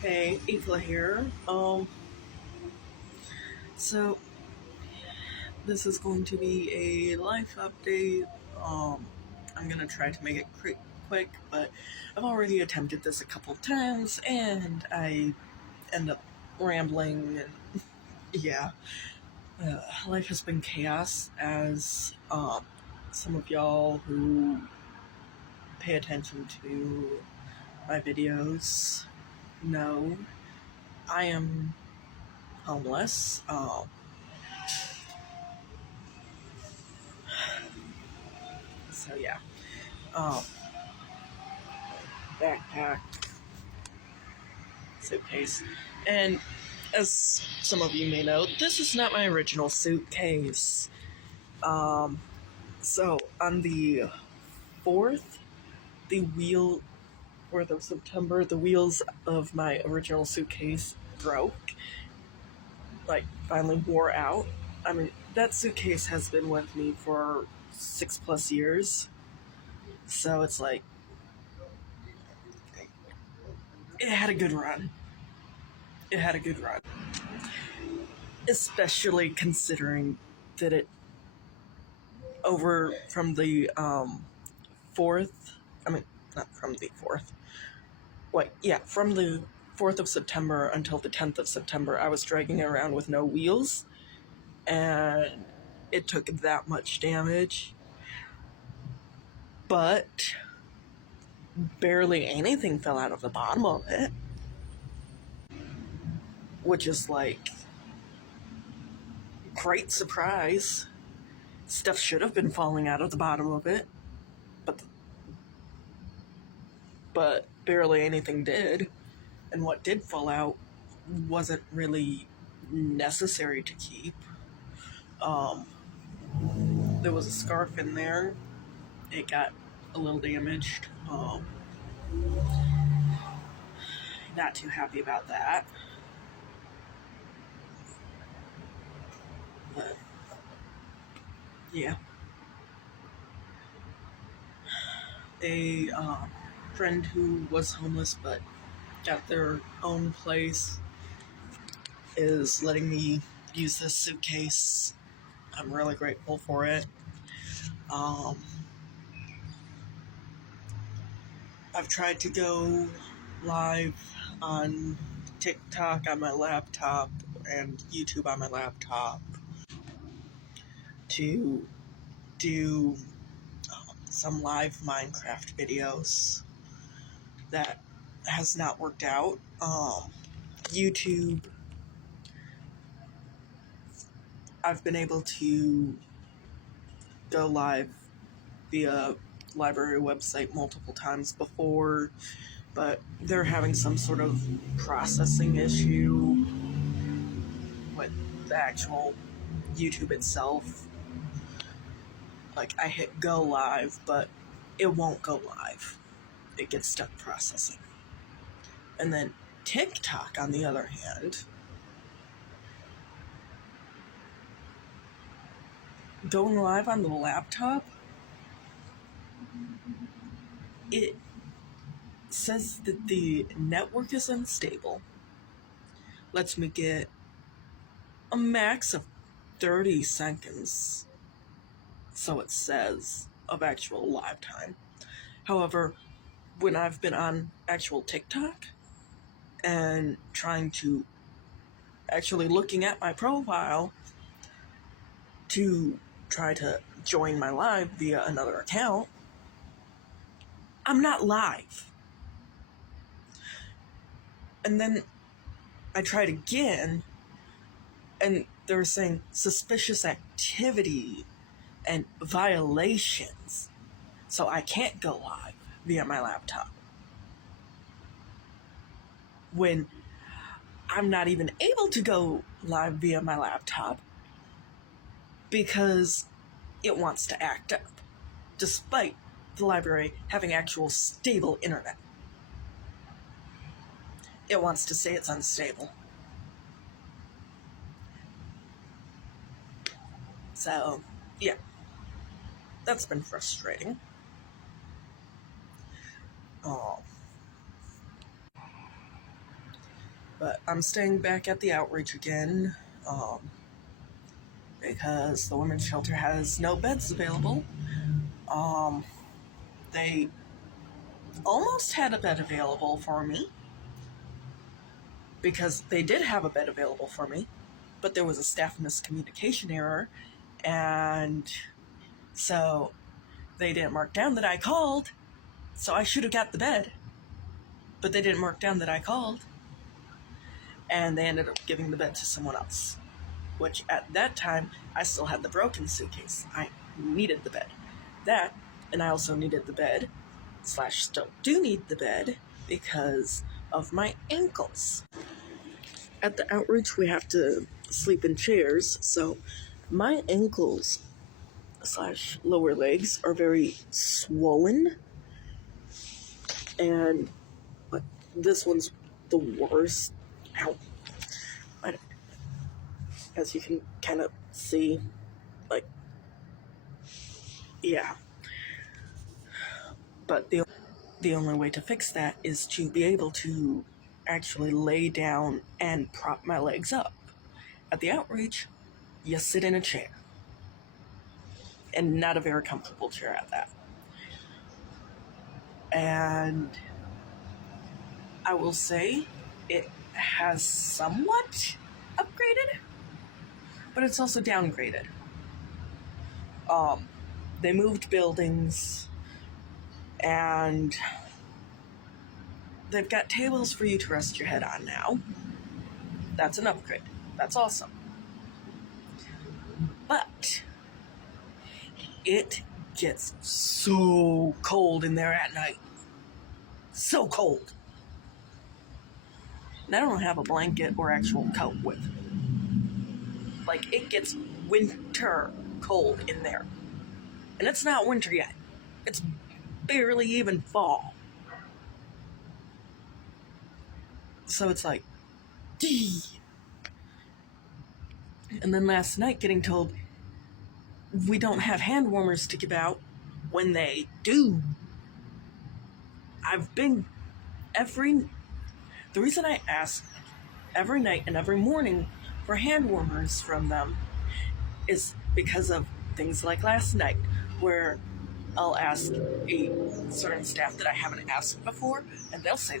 Hey, Eva here. So this is going to be a life update. I'm gonna try to make it quick, but I've already attempted this a couple of times, and I end up rambling. And yeah, life has been chaos, as some of y'all who pay attention to my videos know. I am homeless. So yeah. Um, Backpack, suitcase. And as some of you may know, this is not my original suitcase. Um, so on the 4th, the wheel, 4th of September, the wheels of my original suitcase broke. Like, finally wore out. I mean, that suitcase has been with me for 6+ years. So it's like, it had a good run. It had a good run. Especially considering that it over from the 4th, I mean, not from the 4th, from the 4th of September until the 10th of September, I was dragging it around with no wheels, and it took that much damage. But barely anything fell out of the bottom of it, which is like, great surprise. Stuff should have been falling out of the bottom of it, but barely anything did. And what did fall out wasn't really necessary to keep. Um, there was a scarf in there. It got a little damaged. Not too happy about that. But yeah, a friend who was homeless but got their own place is letting me use this suitcase. I'm really grateful for it. I've tried to go live on TikTok on my laptop and YouTube on my laptop to do some live Minecraft videos. That has not worked out. YouTube, I've been able to go live via library website multiple times before, but they're having some sort of processing issue with the actual YouTube itself. Like, I hit go live, but it won't go live. It gets stuck processing. And then TikTok, on the other hand, going live on the laptop, it says that the network is unstable. Lets me get a max of 30 seconds, so it says, of actual live time. However, when I've been on actual TikTok and trying to actually looking at my profile to try to join my live via another account, I'm not live. And then I tried again, and they were saying suspicious activity and violations, so I can't go live via my laptop. When I'm not even able to go live via my laptop because it wants to act up, despite the library having actual stable internet. It wants to say it's unstable. So, yeah, that's been frustrating. Oh. But I'm staying back at the outreach again because the women's shelter has no beds available. They almost had a bed available for me because they did have a bed available for me, but there was a staff miscommunication error, and so they didn't mark down that I called, so I should have got the bed, but they didn't mark down that I called, and they ended up giving the bed to someone else, which at that time, I still had the broken suitcase. I needed the bed. That, and I also needed the bed, / still do need the bed, because of my ankles. At the outreach, we have to sleep in chairs, so my ankles / lower legs are very swollen, and this one's the worst. Ow. As you can kind of see, yeah. But the only way to fix that is to be able to actually lay down and prop my legs up. At the outreach, you sit in a chair. And not a very comfortable chair at that. And I will say it has somewhat upgraded, but it's also downgraded. They moved buildings, and they've got tables for you to rest your head on now. That's an upgrade. That's awesome. But it gets so cold in there at night. So cold. And I don't have a blanket or actual coat with. It gets winter cold in there. And it's not winter yet. It's barely even fall. So it's like, gee. And then last night getting told we don't have hand warmers to give out when they do. I've been the reason I ask every night and every morning for hand warmers from them is because of things like last night, where I'll ask a certain staff that I haven't asked before, and they'll say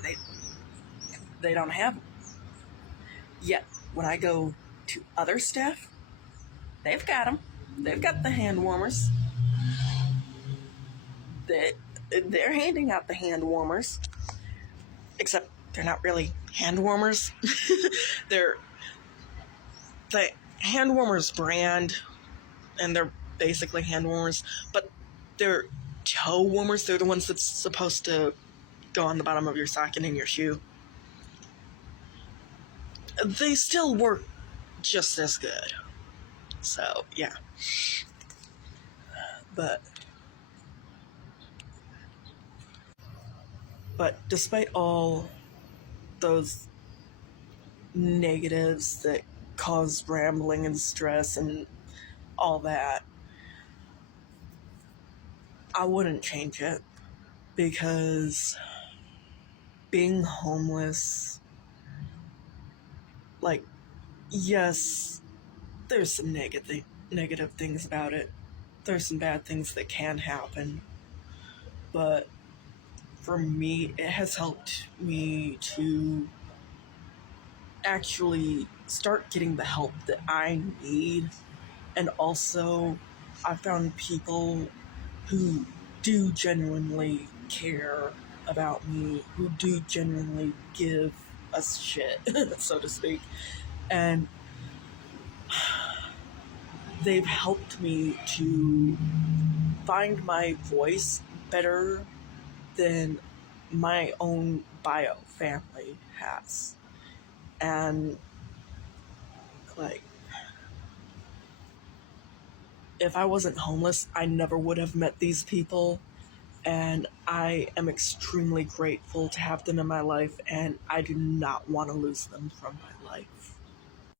they don't have them. Yet, when I go to other staff, they've got them. They've got the hand warmers. They're handing out the hand warmers, except they're not really hand warmers. They're the hand warmers brand, and they're basically hand warmers, but they're toe warmers. They're the ones that's supposed to go on the bottom of your sock and in your shoe. They still work just as good. So, yeah. But despite all those negatives that cause rambling and stress and all that, I wouldn't change it, because being homeless, yes, there's some negative things about it. There's some bad things that can happen, but for me, it has helped me to actually start getting the help that I need. And also, I found people who do genuinely care about me, who do genuinely give us shit, so to speak. And they've helped me to find my voice better than my own bio family has. And if I wasn't homeless, I never would have met these people, and I am extremely grateful to have them in my life, and I do not want to lose them from my life.